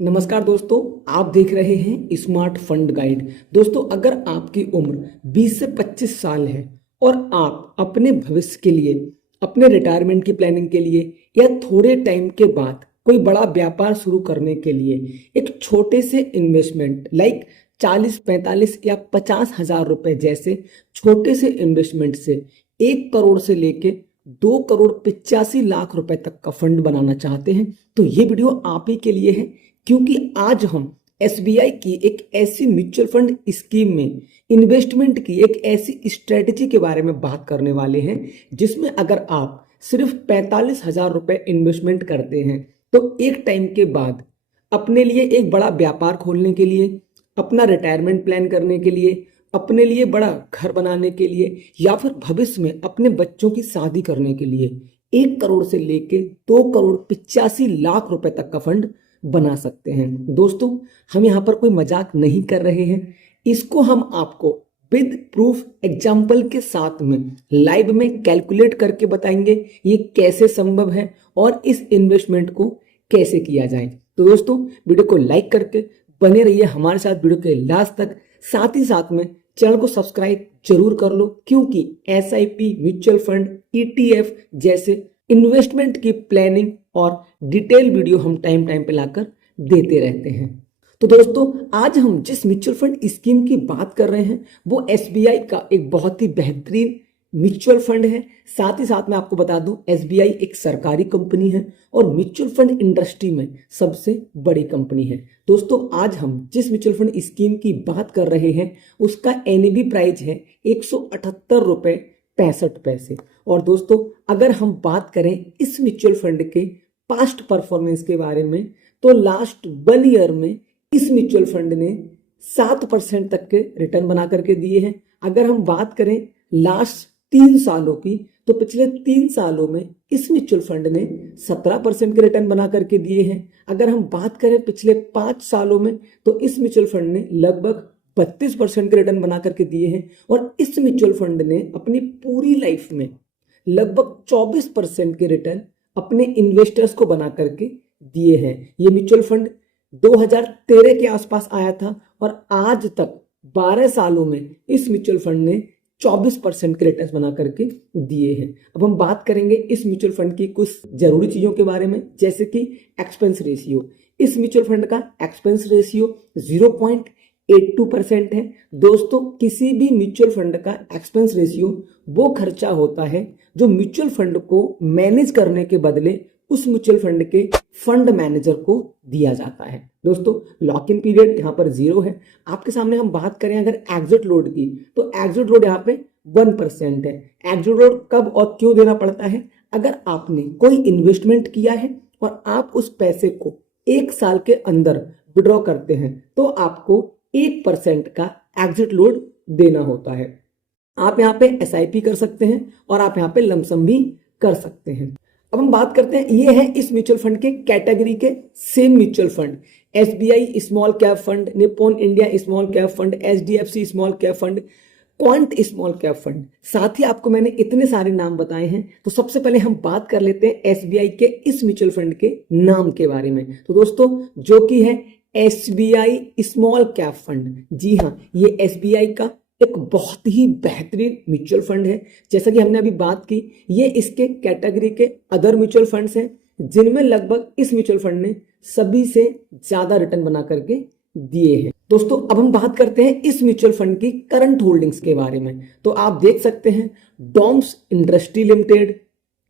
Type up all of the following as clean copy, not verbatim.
नमस्कार दोस्तों, आप देख रहे हैं स्मार्ट फंड गाइड। दोस्तों, अगर आपकी उम्र 20 से 25 साल है और आप अपने भविष्य के लिए, अपने रिटायरमेंट की प्लानिंग के लिए या थोड़े टाइम के बाद कोई बड़ा व्यापार शुरू करने के लिए एक छोटे से इन्वेस्टमेंट लाइक 40, 45 या 50,000 रुपए जैसे छोटे से इन्वेस्टमेंट से 1 करोड़ से लेके 2 करोड़ 85 लाख रुपए तक का फंड बनाना चाहते हैं, तो ये वीडियो आप ही के लिए है। क्योंकि आज हम एसबीआई की एक ऐसी म्यूचुअल फंड स्कीम में इन्वेस्टमेंट की एक ऐसी स्ट्रेटजी के बारे में बात करने वाले हैं जिसमें अगर आप सिर्फ 45,000 रुपए इन्वेस्टमेंट करते हैं तो एक टाइम के बाद अपने लिए एक बड़ा व्यापार खोलने के लिए, अपना रिटायरमेंट प्लान करने के लिए, अपने लिए बड़ा घर बनाने के लिए या फिर भविष्य में अपने बच्चों की शादी करने के लिए 1 करोड़ से लेके 2 करोड़ 85 लाख रुपए तक का फंड बना सकते हैं। दोस्तों, हम यहाँ पर कोई मजाक नहीं कर रहे हैं, इसको हम आपको विद प्रूफ एग्जाम्पल के साथ में लाइव में कैलकुलेट करके बताएंगे ये कैसे संभव है और इस इन्वेस्टमेंट को कैसे किया जाए। तो दोस्तों, वीडियो को लाइक करके बने रहिए हमारे साथ वीडियो के लास्ट तक। साथ ही साथ में चैनल को सब्सक्राइब जरूर कर लो, क्योंकि एसआईपी, म्यूचुअल फंड, ईटीएफ जैसे इन्वेस्टमेंट की प्लानिंग और डिटेल वीडियो हम टाइम टाइम पे लाकर देते रहते हैं। तो दोस्तों, आज हम जिस म्यूचुअल फंड स्कीम की बात कर रहे हैं वो एसबीआई का एक बहुत ही बेहतरीन म्यूचुअल फंड है। साथ ही साथ मैं आपको बता दूं, एसबीआई एक सरकारी कंपनी है और म्यूचुअल फंड इंडस्ट्री में सबसे बड़ी कंपनी है। दोस्तों, आज हम जिस म्यूचुअल फंड स्कीम की बात कर रहे हैं उसका एनएबी प्राइस है 178 रुपए 65 पैसे। और दोस्तों, अगर हम बात करें इस म्यूचुअल फंड के पास्ट परफॉर्मेंस के बारे में तो लास्ट 1 ईयर में इस म्यूचुअल फंड ने 7% तक के रिटर्न बना करके दिए हैं। अगर हम बात करें लास्ट 3 सालों की तो पिछले 3 सालों में इस म्यूचुअल फंड ने 17% के रिटर्न बना करके दिए हैं। अगर हम बात करें पिछले 5 सालों में तो इस म्यूचुअल फंड ने लगभग 32% के रिटर्न बना करके दिए हैं। और इस म्यूचुअल फंड ने अपनी पूरी लाइफ में लगभग 24% के रिटर्न अपने इन्वेस्टर्स को बना करके दिए हैं। ये म्यूचुअल फंड 2013 के आसपास आया था और आज तक 12 सालों में इस म्यूचुअल फंड ने 24% के रिटर्न बना करके दिए हैं। अब हम बात करेंगे इस म्यूचुअल फंड की कुछ जरूरी चीजों के बारे में, जैसे कि एक्सपेंस रेशियो। इस म्यूचुअल फंड का एक्सपेंस रेशियो 0.82% है। दोस्तों, किसी भी म्यूचुअल फंड का एक्सपेंस रेशियो वो खर्चा होता है जो म्यूचुअल फंड को मैनेज करने के बदले उस म्यूचुअल फंड के फंड मैनेजर को दिया जाता है। दोस्तों, लॉक इन पीरियड यहाँ पर 0 है। आपके सामने हम बात करें अगर एग्जिट लोड की तो एग्जिट लोड यहाँ पे 1% है। एग्जिट लोड कब और क्यों देना पड़ता है? अगर आपने कोई इन्वेस्टमेंट किया है और आप उस पैसे को 1 साल के अंदर विड्रॉ करते हैं तो आपको 1% का एग्जिट लोड देना होता है। आप यहाँ पे एसआईपी कर सकते हैं और आप यहाँ पे लमसम भी कर सकते हैं। अब हम बात करते हैं, ये है इस म्यूचुअल फंड के कैटेगरी के same mutual fund. SBI small cap fund, Nippon India small cap fund, HDFC small cap fund, quant small cap fund. साथ ही आपको मैंने इतने सारे नाम बताए हैं, तो सबसे पहले हम बात कर लेते हैं एसबीआई के इस म्यूचुअल फंड के नाम के बारे में। तो दोस्तों, जो कि है एसबीआई स्मॉल कैप फंड। जी हाँ, ये एसबीआई का एक बहुत ही बेहतरीन म्यूचुअल फंड है। जैसा कि हमने अभी बात की, ये इसके कैटेगरी के अदर म्यूचुअल फंड्स हैं जिनमें लगभग इस म्यूचुअल फंड ने सभी से ज्यादा रिटर्न बना करके दिए हैं। दोस्तों, अब हम बात करते हैं इस म्यूचुअल फंड की करंट होल्डिंग्स के बारे में। तो आप देख सकते हैं, Doms industry limited,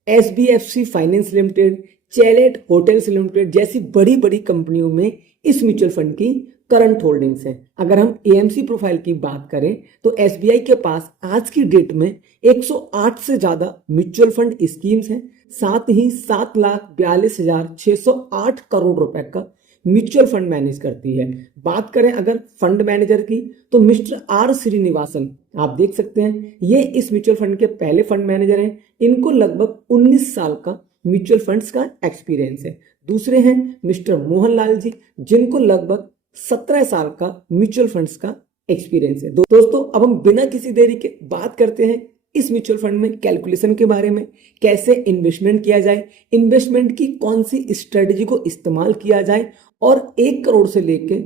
SBFC finance limited, Chalet hotels limited जैसी बड़ी बड़ी कंपनियों में इस म्यूचुअल फंड की करंट होल्डिंग्स है। अगर हम एएमसी प्रोफाइल की बात करें तो एसबीआई के पास आज की डेट में 108 से ज्यादा म्यूचुअल फंड स्कीम्स हैं। साथ ही 7,42,608 करोड़ रुपए का म्यूचुअल फंड मैनेज करती है। बात करें अगर फंड मैनेजर की तो मिस्टर आर श्रीनिवासन, आप देख सकते हैं, ये इस म्यूचुअल फंड के पहले फंड मैनेजर हैं। इनको लगभग 19 साल का म्यूचुअल फंड्स का एक्सपीरियंस है। दूसरे हैं मिस्टर मोहनलाल जी, जिनको लगभग 17 साल का म्यूचुअल फंड्स का एक्सपीरियंस है। दोस्तों, अब हम बिना किसी देरी के बात करते हैं इस म्यूचुअल फंड में कैलकुलेशन के बारे में, कैसे इन्वेस्टमेंट किया जाए, इन्वेस्टमेंट की कौन सी स्ट्रेटजी को इस्तेमाल किया जाए और 1 करोड़ से लेकर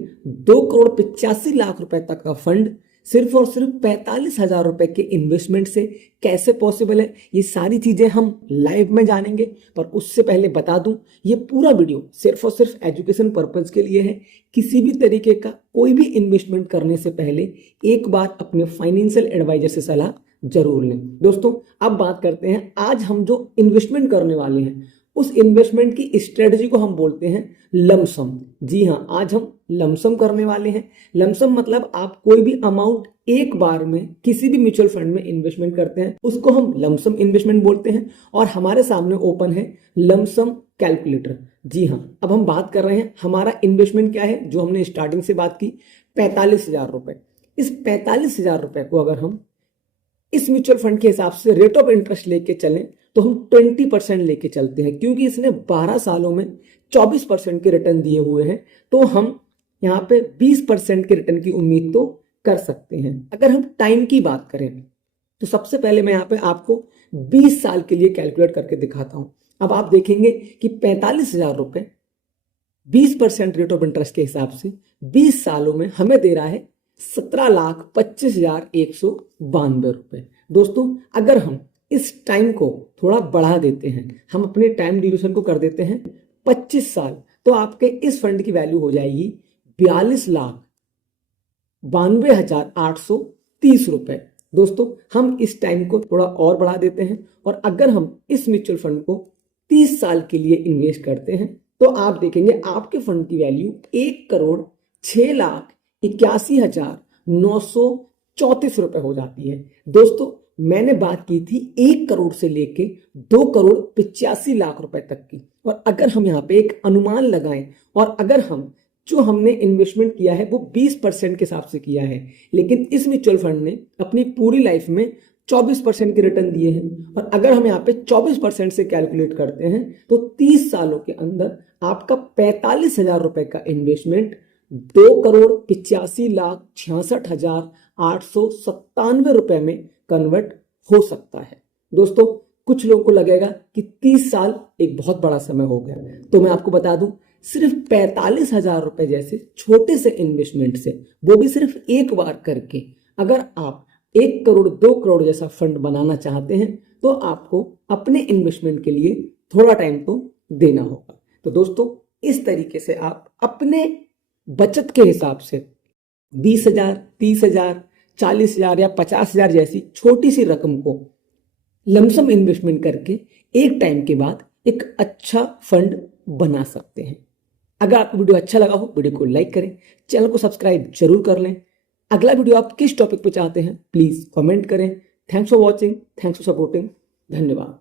2,85,00,000 रुपए तक का फंड सिर्फ और सिर्फ 45,000 रुपए के इन्वेस्टमेंट से कैसे पॉसिबल है, ये सारी चीजें हम लाइव में जानेंगे। पर उससे पहले बता दूं, ये पूरा वीडियो सिर्फ और सिर्फ एजुकेशन पर्पज के लिए है। किसी भी तरीके का कोई भी इन्वेस्टमेंट करने से पहले एक बार अपने फाइनेंशियल एडवाइजर से सलाह जरूर लें। दोस्तों, अब बात करते हैं, आज हम जो इन्वेस्टमेंट करने वाले हैं उस इन्वेस्टमेंट की स्ट्रेटजी को हम बोलते हैं लमसम। जी हाँ, आज हम लमसम करने वाले हैं। लमसम मतलब आप कोई भी अमाउंट एक बार में किसी भी म्यूचुअल फंड में इन्वेस्टमेंट करते हैं उसको हम लमसम इन्वेस्टमेंट बोलते हैं। और हमारे सामने ओपन है लमसम कैलकुलेटर। जी हाँ, अब हम बात कर रहे हैं हमारा इन्वेस्टमेंट क्या है, जो हमने स्टार्टिंग से बात की 45,000 रुपए। इस 45,000 रुपए को अगर हम इस म्यूचुअल फंड के हिसाब से रेट ऑफ इंटरेस्ट लेके चलें तो हम 20% लेके चलते हैं, क्योंकि इसने 12 सालों में 24% के रिटर्न दिए हुए हैं। तो हम यहाँ पे 20% के रिटर्न की उम्मीद तो कर सकते हैं। अगर हम टाइम की बात करें तो सबसे पहले मैं यहाँ पे आपको 20 साल के लिए कैलकुलेट करके दिखाता हूं। अब आप देखेंगे कि 45,000 रुपए 20% रेट ऑफ इंटरेस्ट के हिसाब से 20 सालों में हमें दे रहा है 17,25,192 रुपए। दोस्तों, अगर हम इस टाइम को थोड़ा बढ़ा देते हैं, हम अपने टाइम ड्यूरेशन को कर देते हैं 25 साल, तो आपके इस फंड की वैल्यू हो जाएगी 42,92,830 रुपए। दोस्तों, हम इस टाइम को थोड़ा और बढ़ा देते हैं और अगर हम इस म्यूचुअल फंड को 30 साल के लिए इन्वेस्ट करते हैं तो आप देखेंगे आपके फंड की वैल्यू 1,06,81,934 रुपए हो जाती है। दोस्तों, मैंने बात की थी 1 करोड़ से लेके 2,85,00,000 रुपए तक की। और अगर हम यहाँ पे एक अनुमान लगाएं और अगर हम जो हमने इन्वेस्टमेंट किया है वो 20% के हिसाब से किया है, लेकिन इस म्यूचुअल फंड ने अपनी पूरी लाइफ में 24% के रिटर्न दिए हैं। और अगर हम यहाँ पे 24% से कैलकुलेट करते हैं तो 30 सालों के अंदर आपका 45,000 रुपए का इन्वेस्टमेंट 2,85,66,897 रुपए में कन्वर्ट हो सकता है। दोस्तों, कुछ लोगों को लगेगा कि 30 साल एक बहुत बड़ा समय हो गया, तो मैं आपको बता दूं, सिर्फ 45,000 रुपए जैसे छोटे से इन्वेस्टमेंट से, वो भी सिर्फ एक बार करके, अगर आप 1 करोड़ 2 करोड़ जैसा फंड बनाना चाहते हैं तो आपको अपने इन्वेस्टमेंट के लिए थोड़ा टाइम तो देना होगा। तो दोस्तों, इस तरीके से आप अपने बचत के हिसाब से 20,000, 30,000, 40,000 या 50,000 जैसी छोटी सी रकम को लमसम इन्वेस्टमेंट करके एक टाइम के बाद एक अच्छा फंड बना सकते हैं। अगर आपको वीडियो अच्छा लगा हो, वीडियो को लाइक करें, चैनल को सब्सक्राइब जरूर कर लें। अगला वीडियो आप किस टॉपिक पर चाहते हैं प्लीज कमेंट करें। Thanks for watching, thanks for supporting, धन्यवाद।